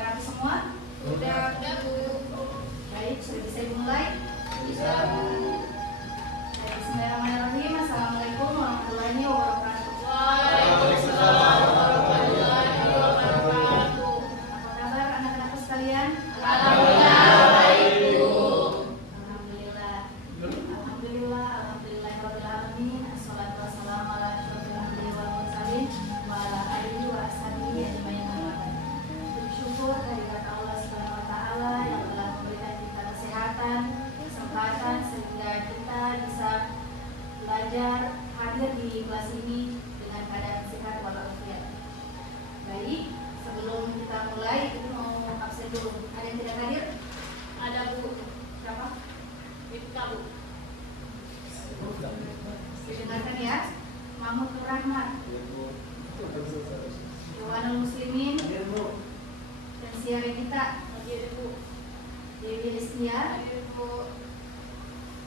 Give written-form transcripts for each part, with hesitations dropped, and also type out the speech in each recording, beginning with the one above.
rapi semua? Udah Bu. Baik, sudah bisa dimulai? Bisa Bu. Bismillahirrahmanirrahim. Assalamualaikum warahmatullahi wabarakatuh. Waalaikumsalam warahmatullahi wabarakatuh. Apa kabar anak-anakku sekalian? Alhamdulillah baik Bu. Alhamdulillah. Alhamdulillahirabbil alamin. Assalatu wassalamu ala asyrofil anbiya'i wal mursalin wa ala alihi wa ashabihi ajmain. Bersyukur kehadirat Allah Subhanahu wa taala yang telah memberikan kita kesehatan, kesempatan sehingga kita bisa belajar hadir di kelas ini dengan keadaan sehat walafiat. Baik, sebelum kita mulai kita mau absen dulu. Ada yang tidak hadir? Ada Bu. Siapa? Ibka Bu. Didengarkan ya. Mahmud Nur Rahman, Iwanul Muslimin, dan Siara kita. Hadir Bu. Dewi Listia, Hadir Bu.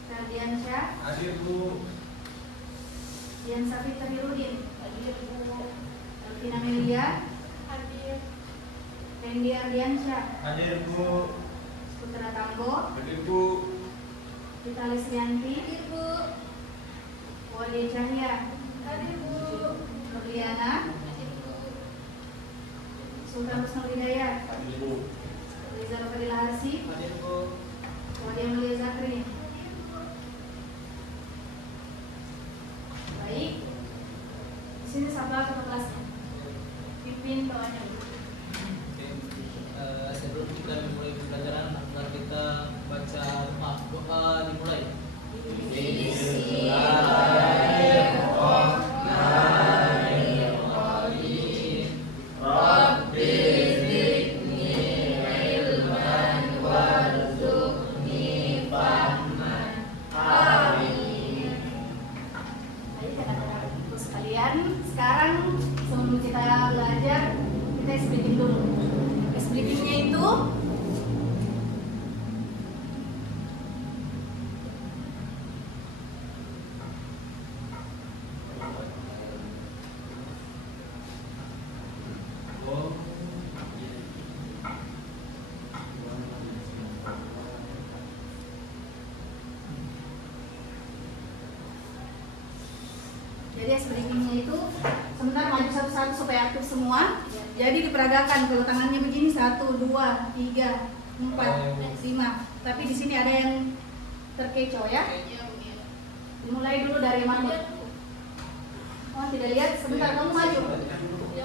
Kardian Syah, Hadir Bu. Dian Safi Tahirudin, Hadir Bu. Elvina Melia, Hadir. Fendi Ardiansyah, Hadir Bu. Putra Tambo, Hadir Bu. Rita Lislianti, Hadir Bu. Wade Cahya, Hadir Bu. Nurliana, Hadir Bu. Sultan Husnul Hidayat, Hadir Bu. Rizal Fadil Harsi, Hadir Bu. Wade Mulia Zakri. Baik, di sini siapa ketua kelasnya? Pimpin bawahnya. Sebelum kita memulai pembelajaran, mari kita baca doa dimulai. Bismillahirrahmanirrahim. Rabbi zidni ilman warzuqni fahman. Amin. Baik, anak-anakku sekalian, sekarang sebelum kita belajar, kita speaking dulu. Speakingnya itu jadi speakingnya itu sebentar maju satu-satu supaya aktif semua. Jadi diperagakan kalau tangannya begini 1, 2, 3, 4, 5. Tapi di sini ada yang terkecoh ya. Ya Bu. Dimulai dulu dari Mahmud. Oh tidak lihat, sebentar kamu maju.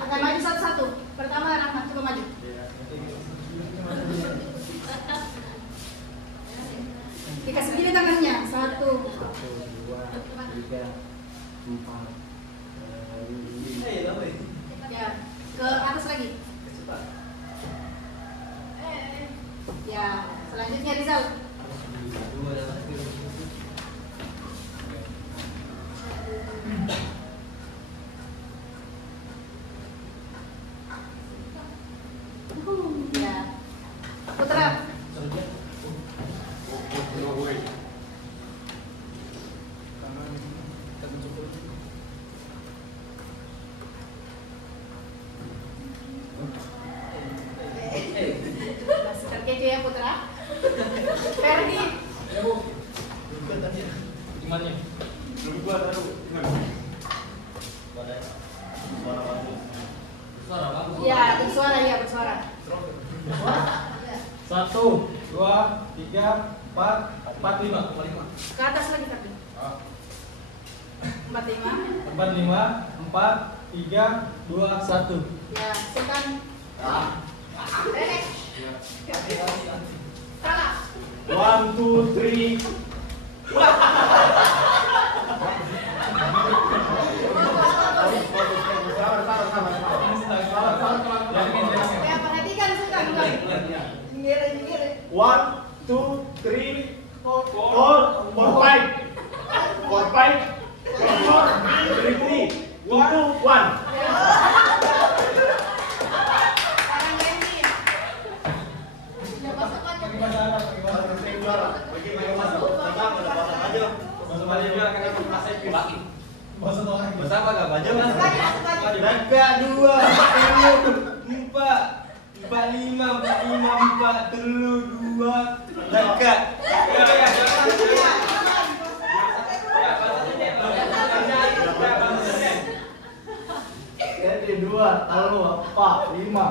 Akan maju satu-satu. Pertama Rahmat, coba maju. Dikasih begini tangannya. 1, 2, 3, 4. ya ke atas lagi. Ya, selanjutnya Rizal. Ya, Putra. Masih terkecoh ya Putra. Ferdi. Ya Bu. Gimana? Suara bagus. Ya, bersuara ya, bersuara. 1, 2, 3, 4, 5. Ke atas lagi tapi. 4, 5. 4, 5, 4, 3, 2, 1. Ya, Sultan. Salah. 1, 2, 3. Ya, perhatikan Sultan. Jinggir. 1, 2, 3, 4, 5. 4, 5. 3, 2, 1. Sekarang ganti. Bersama gak baju? Baju. Dekat 2, 4, 45, 4, 3, 2, dekat. Jadi 2, 4, 5.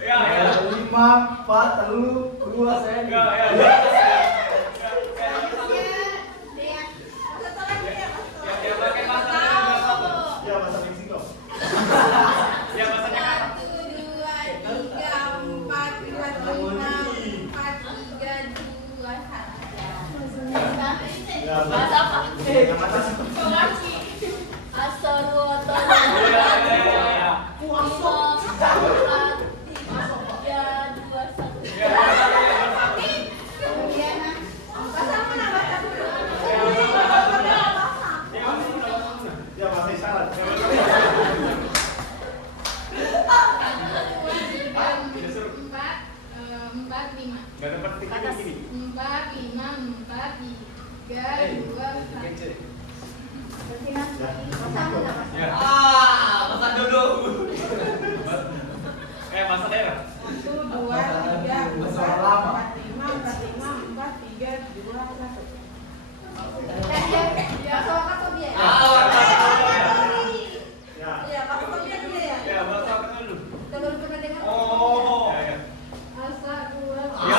5, 4, 2, Ya, bahasa Meksiko. Ya, bahasanya apa? 1, 2, 3, 4, 5, 4, 3, 2, 1. Ya, Bahasa apa? yang atas. Pengaci. Asoroto. Ya, bahasa isyarat. Gak dapat tiket gini. 4, 5, 4, 3, 2, 1. Masak dulu. Bahasa daerah. 1, 2, 3, 4, 5, 4, 5, 4, 3, 2, 1. Ya. Ya, Pak Sofia dia ya. Ya, bahasa apa dulu? Kalau pernah dengar. Oh. Ya. Asa dua. Ya.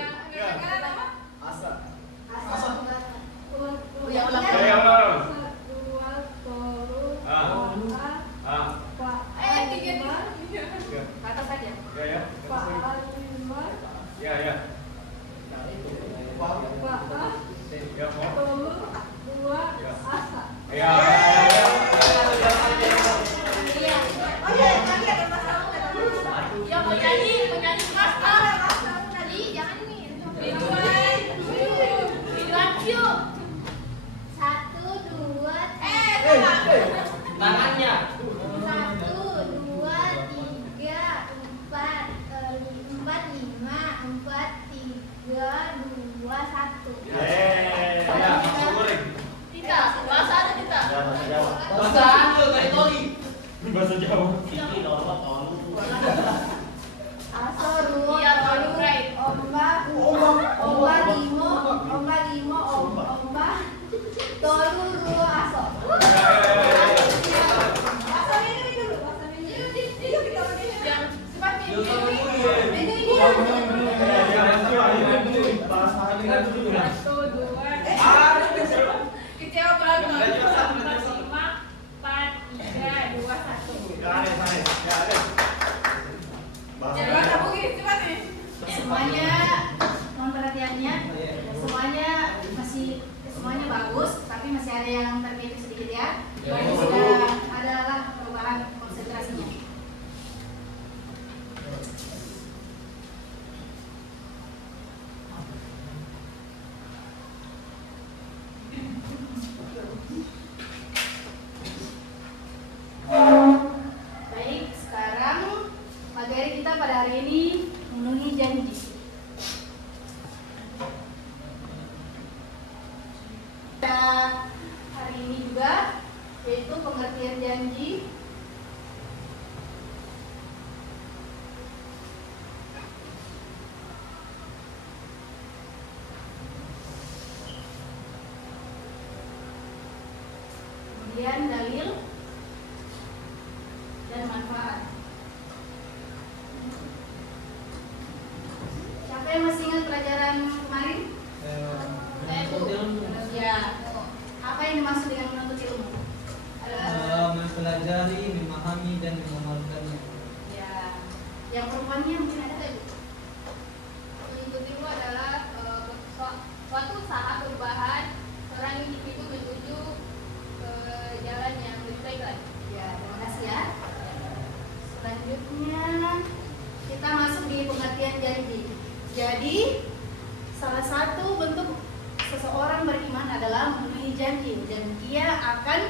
Nggak apa? Asa. Ya, ulang. Ya, ulang. Dua, tolu, Ah. empat, Ah. Pak. Tiga. Ya. Atas saja. Ya. Pak lima, Ya, ya. Pak Ya, mau. tolu, dua, asa. Ya. Iya. Oh iya, tadi ada masalah nggak ada masalah. Ya, penyanyi mas. Ada masalah tadi. Tadi jangan nih. Ridwan, Ridwan, yuk. 1, 2, 3. Tangannya. 1, 2, 3, 4, 5, 4, 3, 2, 1. Ya, masuk goreng. Kita, bahasa ada kita. Ya, bahasa Jawa. Bahasa Ando dari Toli. Bahasa Jawa. Asoru, Iya, tolu, right. omba, limo, omba, tolu, dua, aso. Aso ini dulu, aso ini. Yuk kita begini. Yang cepat nih. Ini. Satu, dua, kecewa banget. 5, 4, 3, 2, 1. Jangan kamu gini, cepat nih. Semuanya, mohon perhatiannya. Semuanya bagus, tapi masih ada yang terpilih sedikit ya. Ini sudah adalah perubahan konsentrasinya. Baik, sekarang materi kita pada hari ini memenuhi janji. Pada hari ini juga yaitu pengertian janji. Kemudian dalil dan manfaat. Siapa yang masih ingat pelajaran kemarin? Saya Bu. Ya. Apa yang dimaksud dengan menuntut ilmu? Mempelajari, memahami dan mengamalkannya. Ya. Yang perempuannya mungkin ada nggak, Bu? Menuntut ilmu adalah suatu usaha perubahan seorang individu menuju ke jalan yang lebih baik lagi. Ya, terima kasih ya. Selanjutnya kita masuk di pengertian janji. Jadi salah satu bentuk seseorang beriman adalah memenuhi janji dan dia akan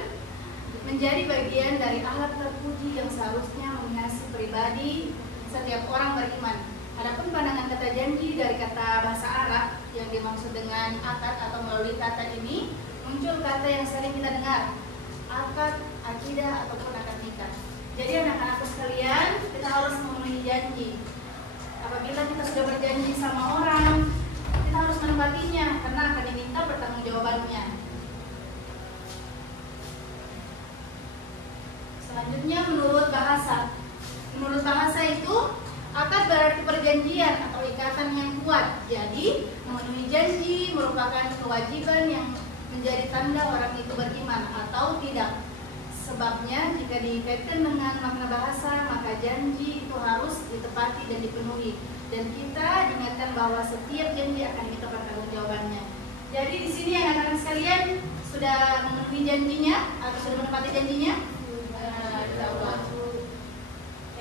menjadi bagian dari ahlak terpuji yang seharusnya menghiasi pribadi setiap orang beriman. Adapun pandangan kata janji dari kata bahasa Arab yang dimaksud dengan akad atau melalui kata ini muncul kata yang sering kita dengar, akad, akidah, ataupun akad nikah. Jadi anak-anakku sekalian, kita harus memenuhi janji. Apabila kita sudah berjanji sama orang, kita harus menepatinya karena akan diminta pertanggungjawabannya. Selanjutnya menurut bahasa. Menurut bahasa itu akad berarti perjanjian atau ikatan yang kuat. Jadi memenuhi janji merupakan kewajiban yang menjadi tanda orang itu beriman atau tidak. Sebabnya jika dikaitkan dengan makna bahasa, maka janji itu harus ditepati dan dipenuhi. Dan kita diingatkan bahwa setiap janji akan diminta pertanggungjawabannya. Jadi di sini anak-anak sekalian sudah memenuhi janjinya atau sudah menepati janjinya?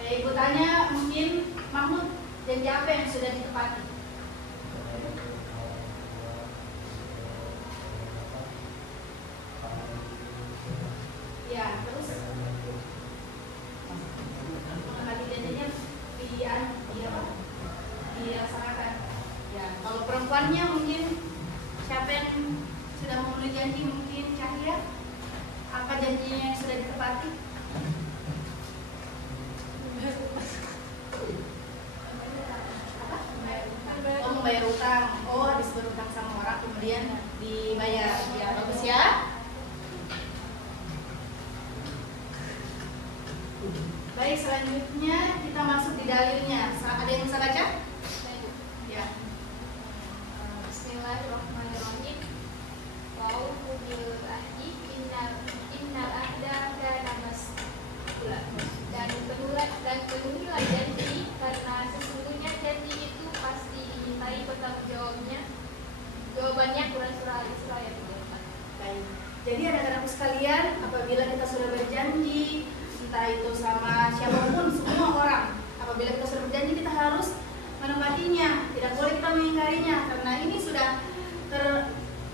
Ibu tanya mungkin Mahmud, janji apa yang sudah ditepati? Ya, terus menepati janjinya dilaksanakan. Ya, kalau perempuannya mungkin siapa yang sudah memenuhi janji? Mungkin Cahya. Apa janjinya yang sudah ditepati? Oh, membayar utang. Oh, habis berutang sama orang kemudian dibayar. Ya, bagus ya. Baik, selanjutnya kita masuk di dalilnya. Ada yang bisa baca? Ya. Bismillahirrahmanirrahim. Wa'u bil ahdi innal ahda kana mas'ula. Dan penuhilah janji karena sesungguhnya janji itu pasti dimintai jawabannya Quran surah Al-Isra ayat 34. Baik. Jadi anak-anakku sekalian, apabila kita sudah berjanji, entah itu sama siapapun, semua orang, apabila kita sudah berjanji kita harus menepatinya, tidak boleh kita mengingkarinya, karena ini sudah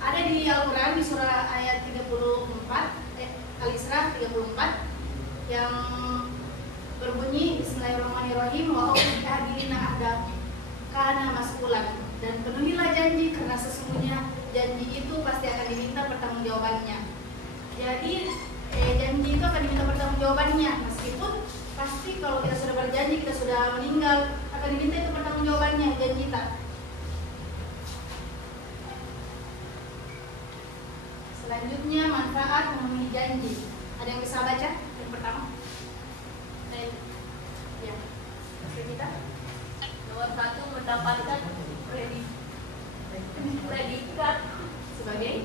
ada di Al-Quran di surah ayat 34, Al-Isra 34 yang berbunyi Bismillahirrahmanirrahim wa ahdirina ahda kana mas'ulan, dan penuhilah janji karena sesungguhnya janji itu pasti akan diminta pertanggungjawabannya. Jadi janji itu akan diminta pertanggungjawabannya, meskipun pasti kalau kita sudah berjanji, kita sudah meninggal, akan diminta itu pertanggungjawabannya, janji tak. Selanjutnya manfaat memenuhi janji. Ada yang bisa baca? Yang pertama. Ya. Kita. Nomor 1, mendapatkan predikat sebagai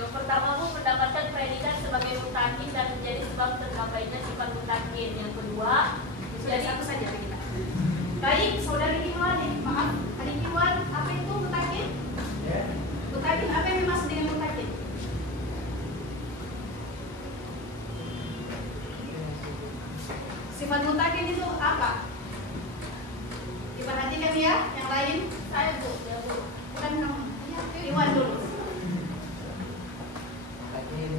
yang pertama mendapatkan predikat sebagai mutakin dan menjadi sebab tercapainya sifat mutakin. Yang kedua, Sudah satu saja kita. Baik, saudari Iwan, maaf, adik Iwan, apa itu mutakin? Mutakin, apa yang dimaksud dengan mutakin? Sifat mutakin itu apa? Diperhatikan ya, yang lain. Saya Bu, ya Bu. Bukan kamu. Iwan dulu. Hakim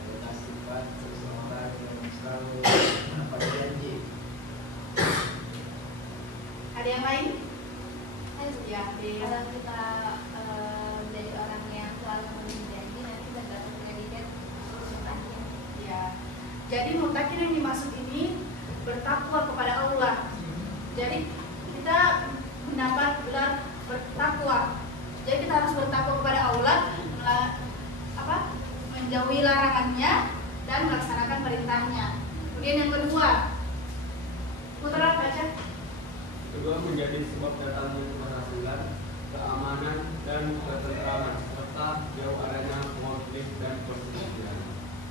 adalah sifat seseorang yang selalu menepati janji. Ada yang lain? Ya, kalau kita menjadi orang yang selalu memenuhi janji, nanti kita dapat predikat mutakin. Ya. Jadi mutakin yang dimaksud ini bertakwa kepada Allah. Jadi kita mendapat gelar bertakwa. Jadi kita harus bertakwa kepada Allah, menjauhi larangannya dan melaksanakan perintahnya. Kemudian yang kedua, Putra baca. Kedua, menjadi sebab datangnya keberhasilan, keamanan, dan ketentraman, serta jauh adanya konflik dan perselisihan.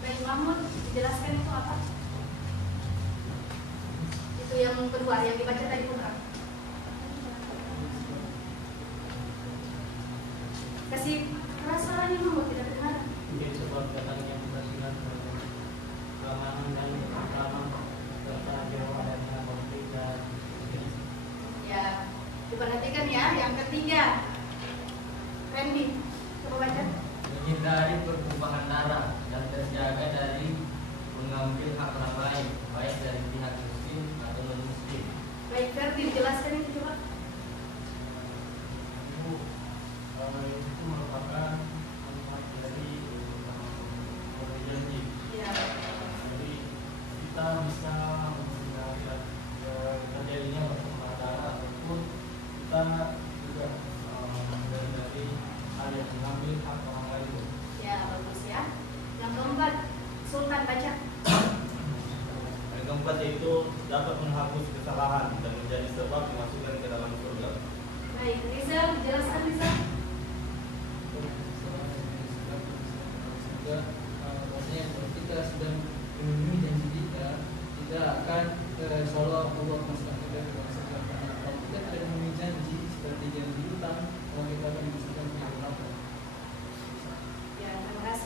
Baik, Mahmud, dijelaskan itu apa? Itu yang kedua, yang dibaca tadi Putra. Kasih perasaan ini Mahmud, tidak dengar. Menjadi sebab datangnya keberhasilan, keamanan dan ketentraman, serta jauh adanya konflik dan Ya, diperhatikan ya. Yang ketiga, Randy, coba baca. Menghindari pertumpahan darah dan terjaga dari mengambil hak orang lain, baik dari pihak muslim atau non muslim. Baik, Ferdi, dijelaskan itu coba.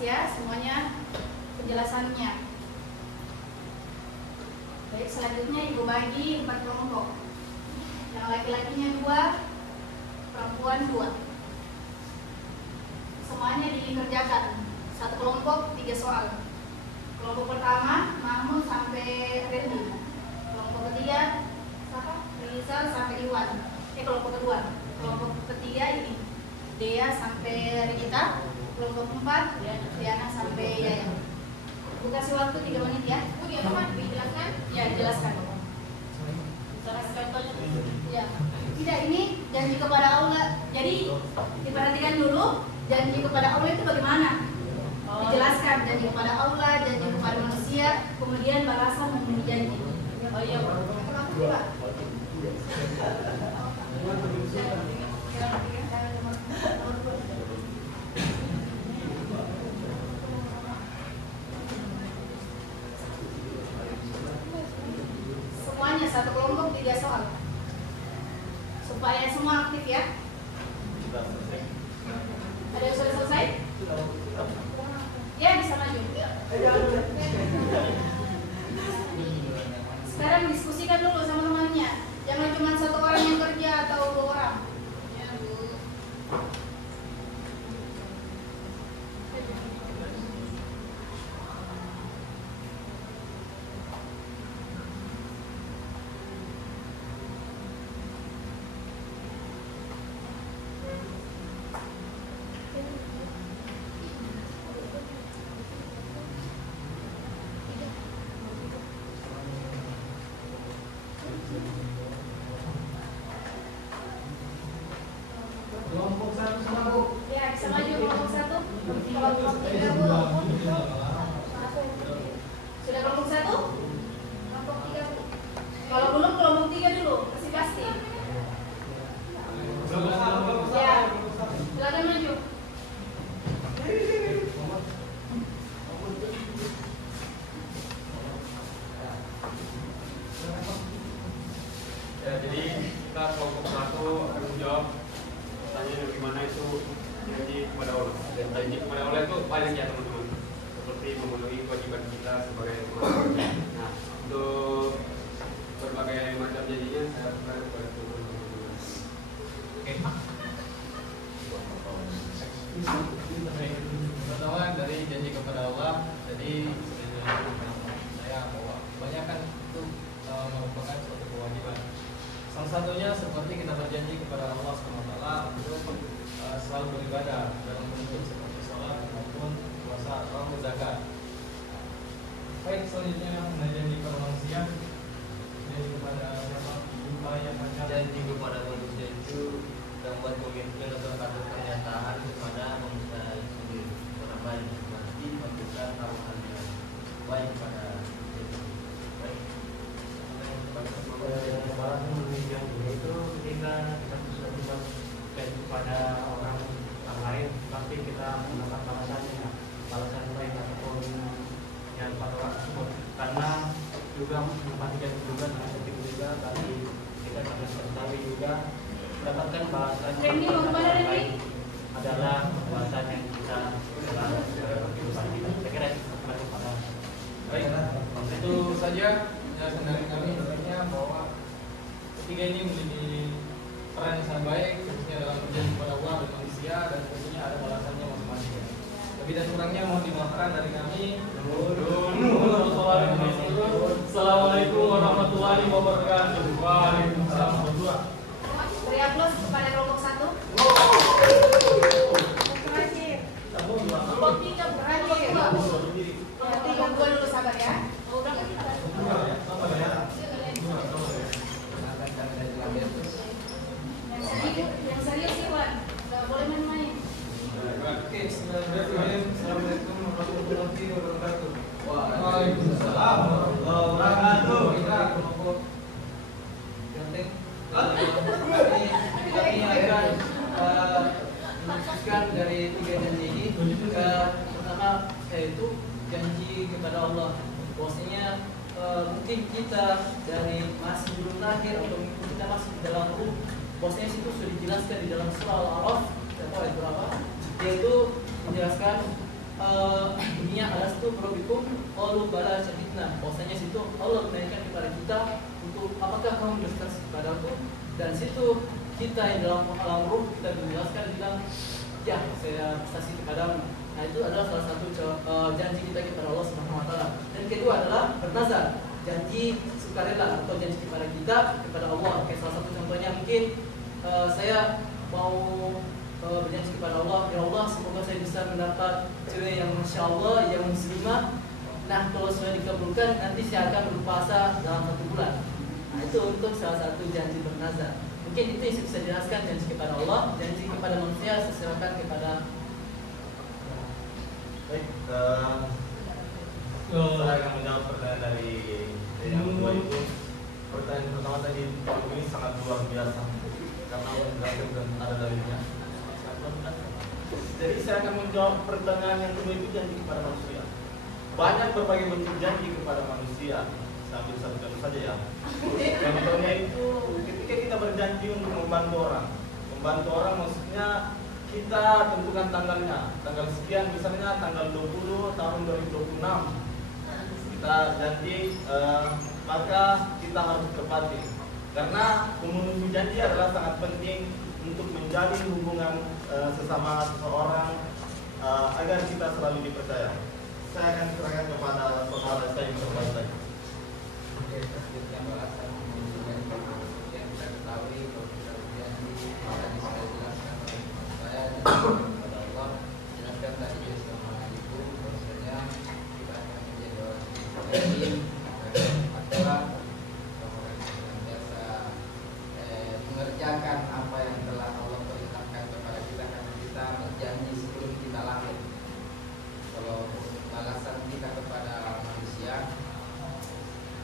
ya semuanya penjelasannya. Baik, selanjutnya Ibu bagi 4 kelompok. Yang laki-lakinya 2, perempuan 2. Semuanya dikerjakan. Satu kelompok 3 soal. Kelompok pertama Mahmud sampai Randy. Kelompok ketiga Rizal sampai Iwan. Kelompok kedua. Kelompok ketiga ini Dea sampai Rita. Kelompok 4 Diana sampai Yaya. Bu kasih waktu 3 menit ya. Bu gimana dijelaskan? Ya, dijelaskan. Ya. Tidak, ini janji kepada Allah. Jadi diperhatikan dulu, janji kepada Allah itu bagaimana? Dijelaskan janji kepada Allah, janji kepada manusia, kemudian balasan memenuhi janji. Oh iya, Pak. Semuanya satu kelompok 3 soal. Supaya semua aktif ya. Ada yang sudah selesai? Ya, bisa maju. Sekarang diskusikan dulu sama temannya. Jangan cuma 1 orang yang kerja atau 2 orang. Ya, Bu. Kelompok 1 semua, Bu. Ya, bisa maju kelompok 1. Kelompok 3 Bu. Sudah kelompok 1? Kelompok 3 Bu. Kalau belum kelompok 3 dulu, masih pasti. Ya, silakan maju. Ya, jadi kita kelompok 1 akan menjawab pertanyaan bagaimana itu janji kepada Allah. Dan janji kepada Allah itu banyak ya teman-teman, seperti memenuhi kewajiban kita sebagai manusia. Nah, untuk berbagai macam janjinya saya akan kepada teman-teman. Pertama dari janji kepada Allah. Jadi saya bahwa kebanyakan itu merupakan suatu kewajiban. Salah satunya seperti kita berjanji kepada Allah SWT untuk selalu beribadah dalam bentuk seperti sholat maupun puasa atau zakat. Baik, selanjutnya janji kepada manusia. Janji kepada siapa? Yang macam Janji kepada manusia itu membuat komitmen atau satu pernyataan kepada manusia sendiri. Orang lain berarti melakukan hal-hal yang baik pada Balasan memenuhi janji itu ketika kita sudah berbuat baik kepada orang lain, pasti kita mendapat balasannya, balasan baik ataupun yang pada orang tersebut. Karena juga menepati janji juga dengan penting juga bagi kita karena mengetahui juga mendapatkan balasan yang baik adalah balasan yang kita telah kehidupan kita. Saya kira itu kepada baik, itu saja penjelasan dari kami. Intinya bahwa ketiga ini memiliki peran yang sangat baik, khususnya dalam berjanji kepada Allah dan manusia, dan tentunya ada balasannya masing-masing. Lebih dan kurangnya mohon dimaafkan dari kami. Assalamualaikum warahmatullahi wabarakatuh. Waalaikumsalam warahmatullahi wabarakatuh. Beri aplaus kepada kelompok 1. Kelompok 3 berakhir. Ya, kelompok 2 dulu sabar ya. Yang serius Iwan, nggak boleh main-main. Oke, Assalamualaikum warahmatullahi wabarakatuh. Waalaikumsalam warahmatullahi wabarakatuh. Kita kelompok penting. Kami akan memutuskan dari 3 janji ini. Pertama yaitu janji kepada Allah. Bahwasanya mungkin kita dari masih belum lahir atau mungkin kita masih di dalam ruh. Bahwasanya situ sudah dijelaskan di dalam surah Al-A'raf ayat berapa? Yaitu menjelaskan alastu birabbikum qalu bala syahidna. Bahwasanya situ Allah menaikkan kepada kita untuk apakah kamu bersaksi kepadaku, dan situ kita yang dalam alam ruh kita menjelaskan bilang ya saya saksi kepadamu. Nah itu adalah salah satu janji kita kepada Allah Subhanahu Wa Taala. Dan kedua adalah bernazar, janji sukarela atau janji kepada kita kepada Allah. Kayak salah satu contohnya mungkin saya mau berjanji kepada Allah, ya Allah semoga saya bisa mendapat cewek yang masya Allah, yang muslimah. Nah kalau sudah dikabulkan nanti saya akan berpuasa dalam 1 bulan. Nah itu untuk salah satu janji bernazar. Mungkin itu yang bisa dijelaskan, janji kepada Allah, janji kepada manusia sesuaikan kepada. Baik, saya akan menjawab pertanyaan dari yang kedua itu. Pertanyaan pertama tadi ini sangat luar biasa karena berarti dan ada dalilnya. Jadi saya akan menjawab pertanyaan yang kedua itu janji kepada manusia. Banyak berbagai bentuk janji kepada manusia. Saya ambil satu contoh saja ya. Contohnya itu ketika kita berjanji untuk membantu orang. Membantu orang maksudnya kita tentukan tanggalnya. Tanggal sekian misalnya tanggal 20 tahun 2026. Kita janji maka kita harus tepati. Karena memenuhi janji adalah sangat penting untuk menjalin hubungan sesama seseorang agar kita selalu dipercaya. Saya akan serahkan kepada saudara saya yang terbaik lagi. Oke, selanjutnya balasan yang kita ketahui kalau kita berjanji tadi saya jelaskan oleh saya dan kepada Allah, jelaskan tadi juga sama ibu bahwasanya kita akan menjadi orang yang berjanji adalah orang yang biasa mengerjakan apa yang telah Allah perintahkan kepada kita karena kita berjanji sebelum kita lahir. Kalau balasan kita kepada manusia,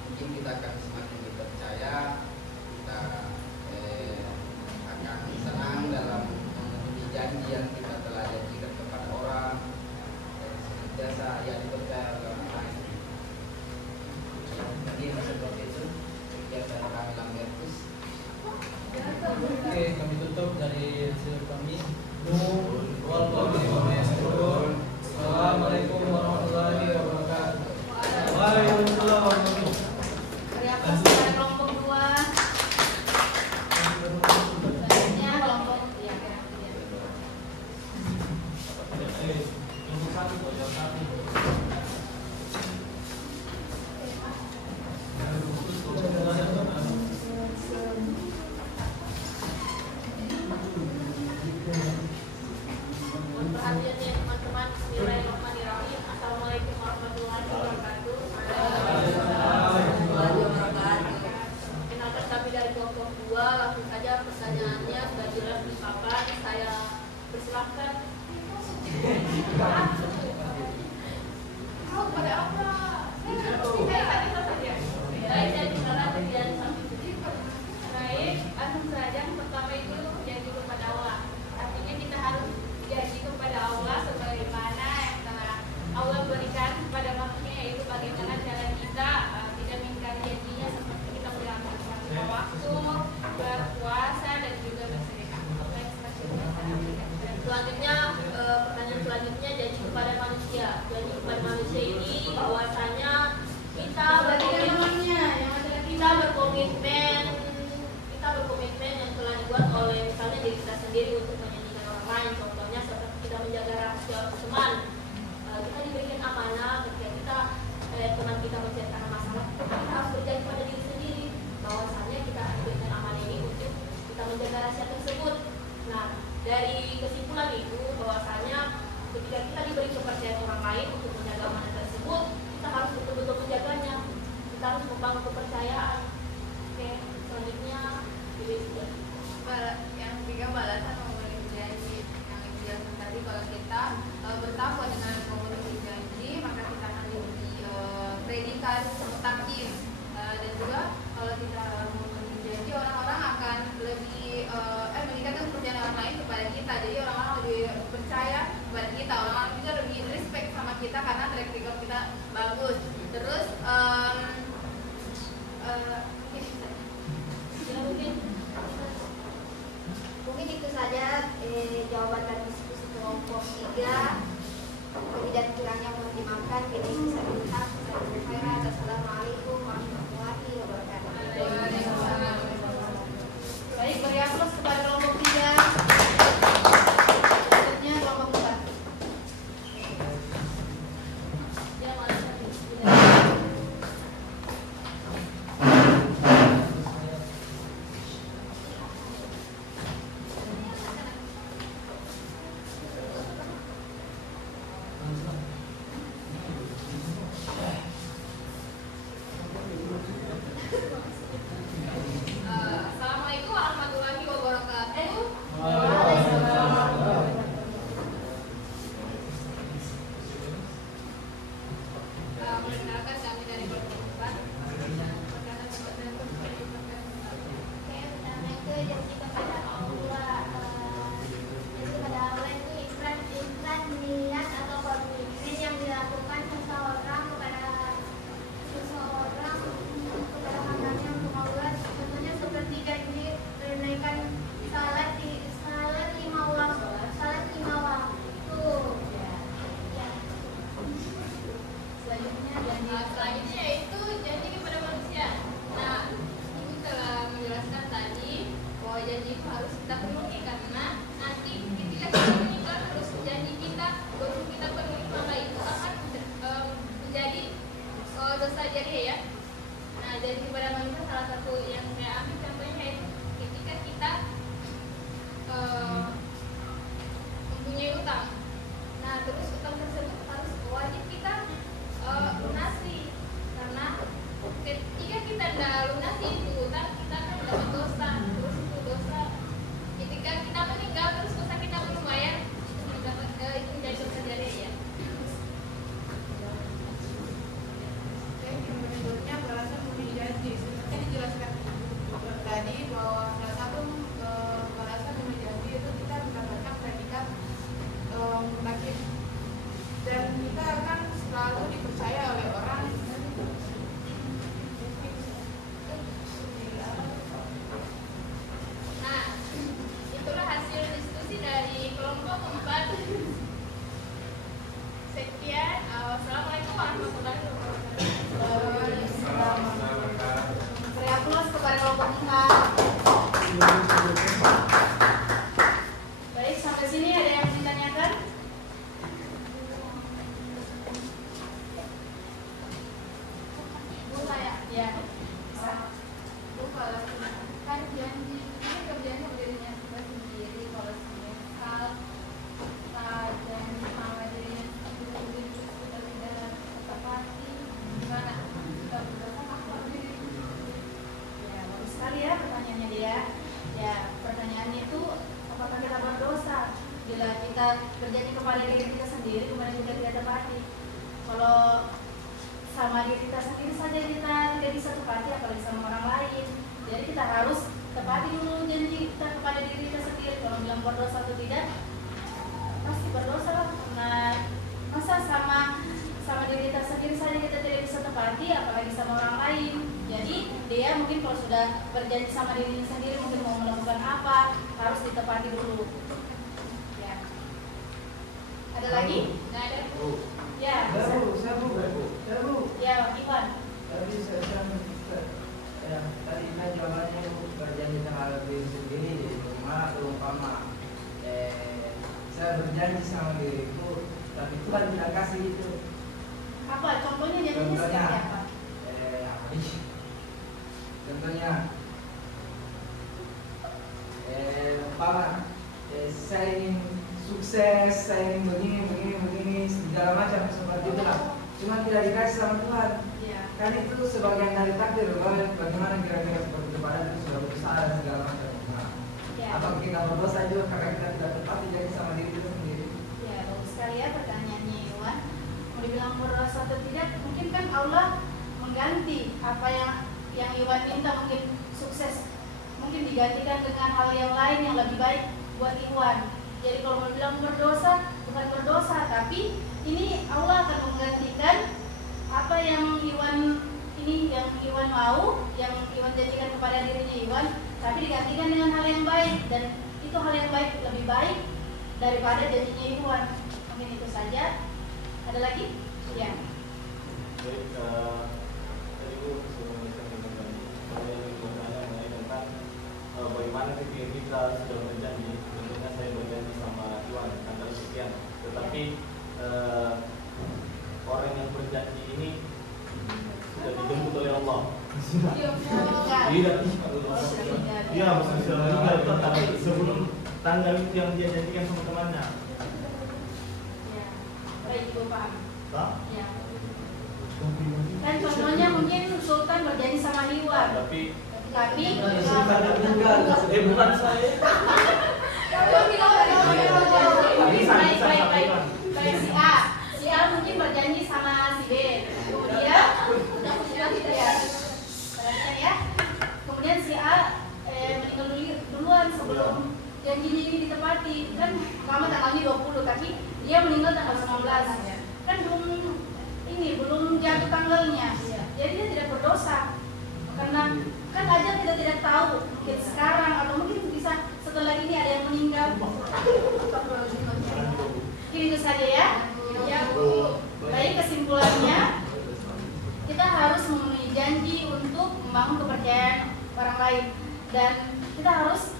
mungkin kita akan semakin dipercaya, kita akan senang dalam memenuhi janji yang kita telah janjikan kepada orang, dan senantiasa ya dipercaya oleh orang lain. Jadi seperti itu kegiatan kami Lambertus. Oke, kami tutup dari hasil kami. Assalamualaikum warahmatullahi wabarakatuh. Waalaikumsalam warahmatullahi wabarakatuh. Dari atas pada kelompok 2. Selanjutnya kelompok ya. Perhatiannya teman-teman, bismillahirrahmanirrahim. Assalamualaikum warahmatullahi wabarakatuh. Kenalkan kami dari kelompok 2. Langsung saja pertanyaannya sudah jelas di papan. Saya persilahkan. Pada apa? Baik, saya bicara bagian samping. Baik, langsung saja yang pertama itu janji kepada Allah. Artinya kita harus janji kepada Allah sebagaimana yang telah Allah berikan kepada manusia, yaitu bagaimana cara kita tidak mengingkari janjinya seperti kita menjalankan sholat waktu, berpuasa dan juga bersedekah. Selanjutnya pertanyaan selanjutnya janji kepada manusia. Janji kepada manusia ini bahwasanya kita berkomitmen yang telah dibuat oleh misalnya diri kita sendiri untuk menyanyikan orang lain. Contohnya seperti kita menjaga rahasia teman. Kita diberikan amanah ketika kita teman kita menceritakan masalah, kita harus berjanji pada diri sendiri bahwasanya kita diberikan amanah ini untuk kita menjaga rahasia tersebut. Nah, dari kesimpulan itu bahwasanya ketika kita diberi kepercayaan orang lain untuk menjaga amanah tersebut, kita harus betul-betul menjaganya. Kita harus membangun kepercayaan. Oke, selanjutnya yang ketiga balasan memenuhi janji. Yang dijelaskan tadi kalau kita bertakwa dengan memenuhi janji, maka kita akan diberi predikat mutakin. Dan juga kalau kita memenuhi janji, orang-orang akan lebih meningkatkan kepercayaan orang lain kepada kita. Jadi orang-orang lebih percaya kepada kita, orang-orang juga lebih respect sama kita karena track record kita bagus. Terus mungkin itu saja jawaban dari diskusi kelompok 3. Lebih dan kurangnya mohon dimaafkan. Sekian, wassalamualaikum warahmatullahi wabarakatuh. Beri aplaus kepada kelompok kita. Baik, sampai sini ada yang ditanyakan? Bu, saya Ya. Bu, kalau kan janji ini kerjanya dirinya sendiri, kalau misal kita janji sama dirinya sendiri kita tidak tepati, gimana? Kita berdosa apa diri? Ya, bagus sekali ya pertanyaannya dia. Ya, pertanyaannya itu apakah kita berdosa bila kita berjanji kepada diri kita sendiri kemudian juga tidak tepati? Kalau sama diri kita sendiri saja kita tidak bisa tepati, apalagi sama orang lain. Jadi kita harus tepati dulu janji kita kepada diri kita sendiri. Kalau bilang berdosa atau tidak, pasti berdosa lah, karena masa sama diri kita sendiri saja kita tidak bisa tepati, apalagi sama orang lain. Jadi dia mungkin kalau sudah berjanji sama dirinya sendiri mungkin mau melakukan apa harus ditepati dulu. Ya. Ada lagi? Nah, ada Ya. Saya bu. Ya, Iwan. Tadi tadi kan jawabannya berjanji terhadap diri sendiri, bagaimana umpama saya berjanji sama diriku, tapi Tuhan tidak kasih itu. Apa contohnya janjinya seperti apa? Contohnya, umpama saya ingin sukses, saya ingin begini segala macam seperti itu lah. Cuma tidak dikasih sama Tuhan. Ya. Kan itu sebagian dari takdir. Bagaimana kira-kira seperti itu, padahal itu sudah berusaha dan segala macam. Nah, Ya. apakah kita berdosa juga karena kita tidak tepat jadi sama diri kita sendiri? Ya, bagus sekali ya pertanyaannya Iwan. Mau dibilang berdosa atau tidak, mungkin kan Allah mengganti apa yang Iwan minta, mungkin sukses, mungkin digantikan dengan hal yang lain yang lebih baik buat Iwan. Jadi kalau mau bilang berdosa, bukan berdosa, tapi ini Allah akan menggantikan apa yang Iwan mau, yang Iwan janjikan kepada dirinya Iwan, tapi digantikan dengan hal yang baik, dan itu hal yang baik lebih baik daripada janjinya Iwan. Mungkin itu saja. Ada lagi? Ya. Baik, tadi Bu sebelum kita kembali, saya ingin bertanya mengenai tentang bagaimana ketika kita sudah berjanji, tentunya saya berjanji sama Tuhan tanggal sekian, tetapi orang yang berjanji ini sudah dijemput oleh Allah. Tidak, iya maksudnya sudah meninggal, tapi sebelum tanggal itu yang dia janjikan sama temannya. Ya. Baik, Ibu paham. Pak? Ya. Kan contohnya mungkin Sultan berjanji sama Iwan, tapi Sultan meninggal. Bukan saya. Baik, si A mungkin berjanji sama si B, kemudian perhatikan ya, kemudian si A meninggal duluan sebelum janjinya ini ditepati. Kan lama tanggalnya 20, tapi dia meninggal tanggal 19, kan belum jatuh tanggalnya, jadi dia tidak berdosa, karena kan ajal kita tidak tahu, mungkin sekarang atau mungkin bisa setelah ini ada yang meninggal. Jadi itu saja ya. Ya, baik, kesimpulannya kita harus memenuhi janji untuk membangun kepercayaan orang lain, dan kita harus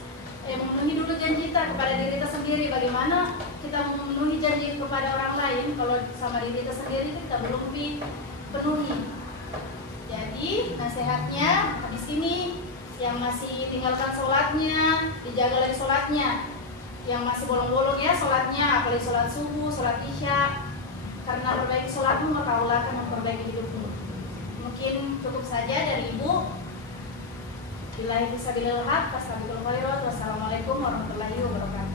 memenuhi dulu janji kita kepada diri kita sendiri. Bagaimana kita memenuhi janji kepada orang lain kalau sama diri kita sendiri kita belum dipenuhi? Jadi nasihatnya habis ini, yang masih tinggalkan sholatnya dijaga lagi sholatnya, yang masih bolong-bolong ya sholatnya, apalagi sholat subuh, sholat isya. Karena perbaiki sholatmu maka Allah akan memperbaiki hidupmu. Mungkin cukup saja dari Ibu. Billahi fisabilillah, wassalamualaikum warahmatullahi wabarakatuh.